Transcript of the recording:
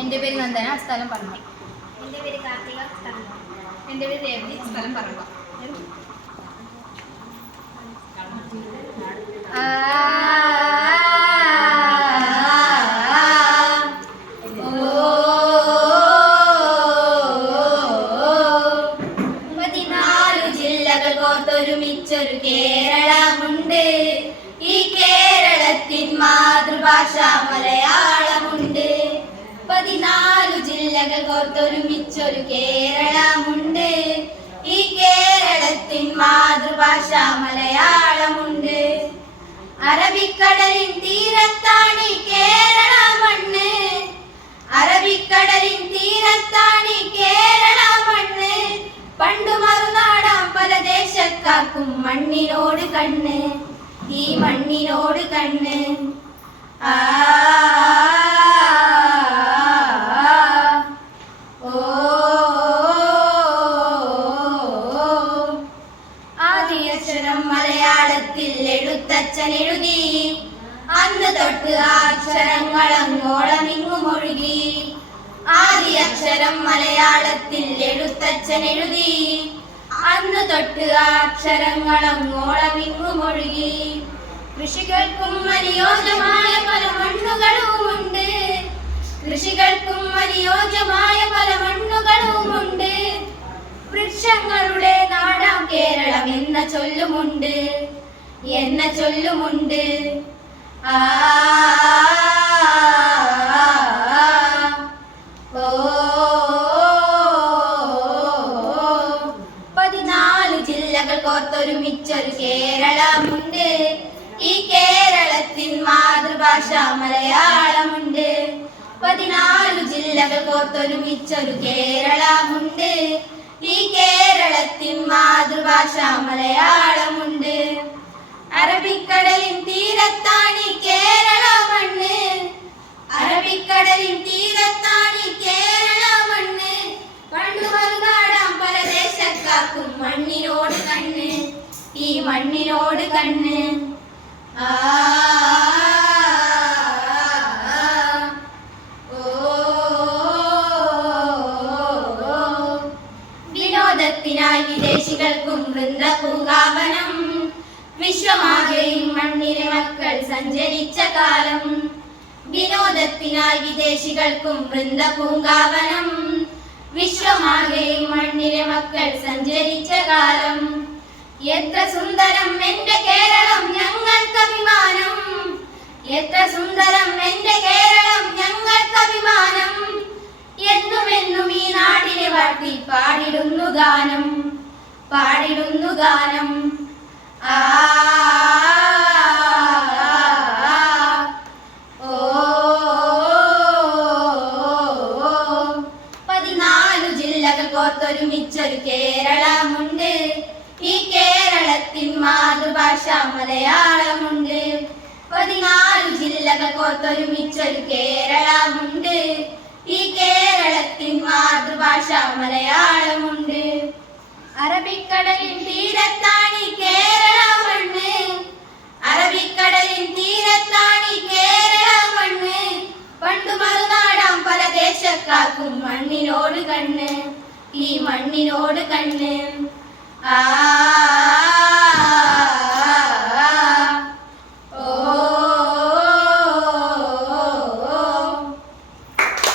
എന്റെ പേര് നന്ദന സ്ഥലം പറഞ്ഞു. എന്റെ പേര് കാർത്തിക സ്ഥലം എന്റെ പേര് രേവതി സ്ഥലം പറഞ്ഞു. കോർത്തൊരുമിച്ചൊരു കേരളമുണ്ട്. ഈ കേരളത്തിൻ മാതൃഭാഷ മലയാളമുണ്ട് ജില്ലകൾ കോർത്തൊരുമിച്ചൊരു കേരളമുണ്ട്. ഈ കേരളത്തിൻ മാതൃഭാഷ മലയാളമുണ്ട്. അറബിക്കടലിൻ തീരത്താണ് കേരള മണ്ണ് അറബിക്കടലിൻ തീരത്താണ് കേരള മണ്ണ് പണ്ടു മറുനാടാം പല ദേശക്കാർക്കും മണ്ണിനോട് കണ്ണ്. ഈ മണ്ണിനോട് കണ്ണ്. ആ ആദ്യക്ഷരം മലയാളത്തിൽ എഴുത്തച്ഛൻ എഴുതി. അന്ന് തൊട്ട് ആ അക്ഷരങ്ങൾ അങ്ങോളം ഇങ്ങും ഒഴുകി. ആദ്യ അക്ഷരം മലയാളത്തിൽ എഴുത്തച്ഛൻ എഴുതി. അന്ന് തൊട്ട് ആ അക്ഷരങ്ങൾ അങ്ങോളം ഇങ്ങും ഒഴുകി. കൃഷികൾക്കും അനുയോജ്യമായ പല മണ്ണുകളും ഉണ്ട് കൃഷികൾക്കും അനുയോജ്യമായ പല മണ്ണുകളുമുണ്ട് വൃക്ഷങ്ങളുടെ നാടാം കേരളം എന്ന ചൊല്ലുമുണ്ട്. എന്ന ചൊല്ലുമുണ്ട്. ആ പതിനാല് ജില്ലകൾ കോർത്തൊരുമിച്ചൊരു കേരളമുണ്ട്. ഈ കേരളത്തിൻ മാതൃഭാഷ മലയാളമുണ്ട്. പതിനാല് ജില്ലകൾ കോർത്തൊരുമിച്ചൊരു കേരളമുണ്ട്. ഈ കേരളത്തിൻ മാതൃഭാഷ മലയാളമുണ്ട്. അറബിക്കടലിൻ തീരത്താണ് ഈ കേരള മണ്ണ്. അറബിക്കടലിൻ തീരത്താണ് ഈ കേരള മണ്ണ്. പണ്ടു മറുനാടാം പല ദേശക്കാർക്കും മണ്ണിനോട് കണ്ണ്. ഈ മണ്ണിനോട് കണ്ണ്. ആ വൃന്ദപൂങ്കാവനം വിശ്വമാകെയും മണ്ണിലെ മക്കൾ സഞ്ചരിച്ച കാലം. വിനോദത്തിനായി വിദേശികൾക്കും വൃന്ദപൂങ്കാവനം വിശ്വമാകെയും മണ്ണിലെ മക്കൾ സഞ്ചരിച്ച കാലം. എത്ര സുന്ദരം എന്റെ കേരളം ഞങ്ങൾക്ക് അഭിമാനം. എത്ര സുന്ദരം എന്റെ കേരളം ഞങ്ങൾക്ക് അഭിമാനം. എന്നും എന്നും ഈ നാടിനെ വാഴ്ത്തി പാടിടുന്നു ഗാനം. പാടിടുന്നു ഗാനം. ആ പതിനാലു ജില്ലകൾ കോർത്തൊരുമിച്ചൊരു കേരളമുണ്ട്. ഈ കേരളത്തിൻ മാതൃഭാഷ മലയാളമുണ്ട്. പതിനാലു ജില്ലകൾ കോർത്തൊരുമിച്ചൊരു കേരളമുണ്ട്. ഈ കേരളത്തിൻ മാതൃഭാഷ മലയാളമുണ്ട്. അറബിക്കടലിൻ തീരത്താണ് ഈ കേരള മണ്ണ് അറബിക്കടലിൻ തീരത്താണ് ഈ കേരള മണ്ണ് പണ്ടു മറുനാടാം പല ദേശക്കാർക്കും മണ്ണിനോട് കണ്ണ് ഈ മണ്ണിനോട് കണ്ണ് ആ